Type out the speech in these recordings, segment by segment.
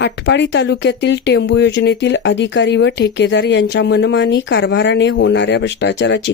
आटपाडी तालुक्यातील टेंबू योजनेतील अधिकारी व ठेकेदार यांच्या मनमानी कारभाराने होणाऱ्या भ्रष्टाचाराची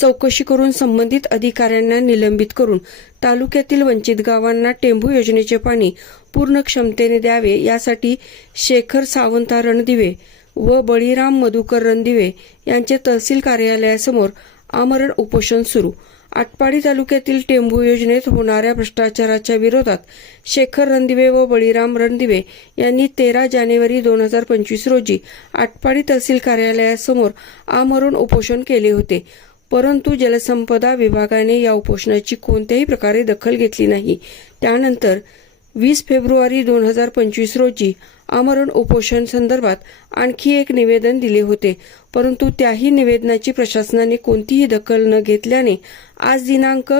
चौकशी करून संबंधित अधिकाऱ्यांना निलंबित करून तालुक्यातील वंचित गावांना टेंबू योजनेचे पाणी पूर्ण क्षमतेने द्यावे यासाठी शेखर सावंता रणदिवे व बळीराम मधुकर रणदिवे यांचे तहसील कार्यालयासमोर आमरण उपोषण सुरू आटपाडी तालुक्यातील टेंभू योजनेत होणाऱ्या भ्रष्टाचाराच्या विरोधात शेखर रणदिवे व बळीराम रणदिवे यांनी तेरा जानेवारी दोन हजार पंचवीस रोजी आटपाडी तहसील कार्यालयासमोर आमरण उपोषण केले होते. परंतु जलसंपदा विभागाने या उपोषणाची कोणत्याही प्रकारे दखल घेतली नाही. त्यानंतर वीस फेब्रुवारी दोन हजार पंचवीस रोजी आमरण उपोषण संदर्भात आणखी एक निवेदन दिले होते. परंतु त्याही निवेदनाची प्रशासनाने कोणतीही दखल न घेतल्याने आज दिनांक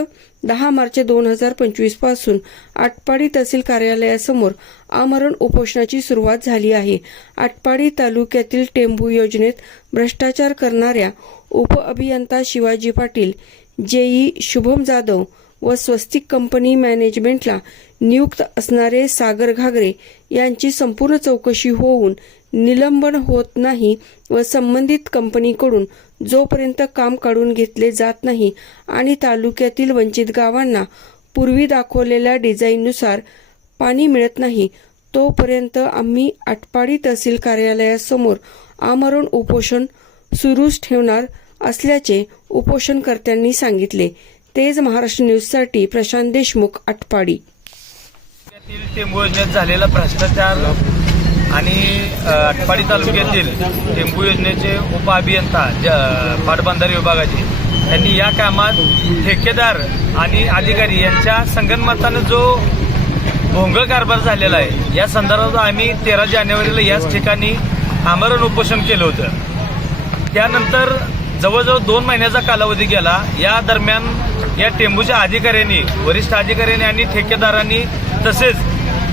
दहा मार्च दोन हजार पंचवीसपासून आटपाडी तहसील कार्यालयासमोर आमरण उपोषणाची सुरुवात झाली आहे. आटपाडी तालुक्यातील टेंभू योजनेत भ्रष्टाचार करणाऱ्या उपअभियंता शिवाजी पाटील जेई शुभम जाधव व स्वस्तिक कंपनी मॅनेजमेंटला नियुक्त असणारे सागर घागरे यांची संपूर्ण चौकशी होऊन निलंबन होत नाही व संबंधित कंपनीकडून जोपर्यंत काम काढून घेतले जात नाही आणि तालुक्यातील वंचित गावांना पूर्वी दाखवलेल्या डिझाईननुसार पाणी मिळत नाही तोपर्यंत आम्ही आटपाडी तहसील कार्यालयासमोर आमरण उपोषण सुरूच ठेवणार असल्याचे उपोषणकर्त्यांनी सांगितले. तेज महाराष्ट्र न्यूजसाठी प्रशांत देशमुख आटपाडी. टेंबू योजनेत झालेला भ्रष्टाचार आणि अटपाडी तालुक्यातील टेंबू योजनेचे उपअभियंता ज- पाटबंधारे विभागाचे त्यांनी या कामात ठेकेदार आणि अधिकारी यांच्या संगनमतानं जो भोंगळ कारभार झालेला आहे या संदर्भात आम्ही तेरा जानेवारीला याच ठिकाणी आमरण उपोषण केलं होतं. त्यानंतर जवळजवळ दोन महिन्याचा कालावधी गेला. या दरम्यान या टेंबूच्या अधिकाऱ्यांनी वरिष्ठ अधिकाऱ्यांनी आणि ठेकेदारांनी तसेच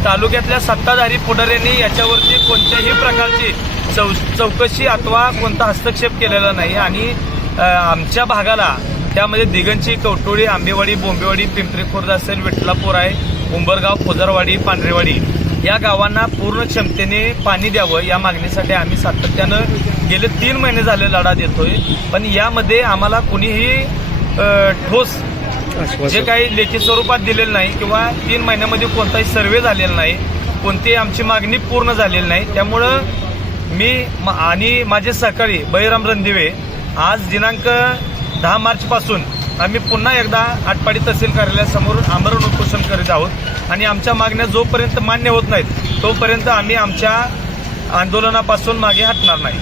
तालुक्यातल्या सत्ताधारी पुढाऱ्यांनी याच्यावरती कोणत्याही प्रकारची चौ चौकशी अथवा कोणता हस्तक्षेप केलेला नाही. आणि आमच्या भागाला त्यामध्ये दिगंची कवटोळी आंबेवाडी बोंबेवाडी पिंपरी खुर्द असेल विठलापूर आहे उंबरगाव खोजरवाडी पांढरेवाडी या गावांना पूर्ण क्षमतेने पाणी द्यावं या मागणीसाठी आम्ही सातत्यानं गेले तीन महिने झाले लढा देतोय. पण यामध्ये आम्हाला कुणीही ठोस जे काही लेखी स्वरूपात दिलेलं नाही किंवा तीन महिन्यामध्ये कोणताही सर्वे झालेला नाही कोणती आमची मागणी पूर्ण झालेली नाही. त्यामुळं मी आणि माझे सहकारी बळीराम रणदिवे आज दिनांक दहा मार्च पासून आम्ही पुन्हा एकदा आटपाडी तहसील कार्यालयासमोर आमरण उपोषण करीत आहोत. आणि आमच्या मागण्या जोपर्यंत मान्य होत नाहीत तोपर्यंत आम्ही आमच्या आंदोलनापासून मागे हटणार नाही.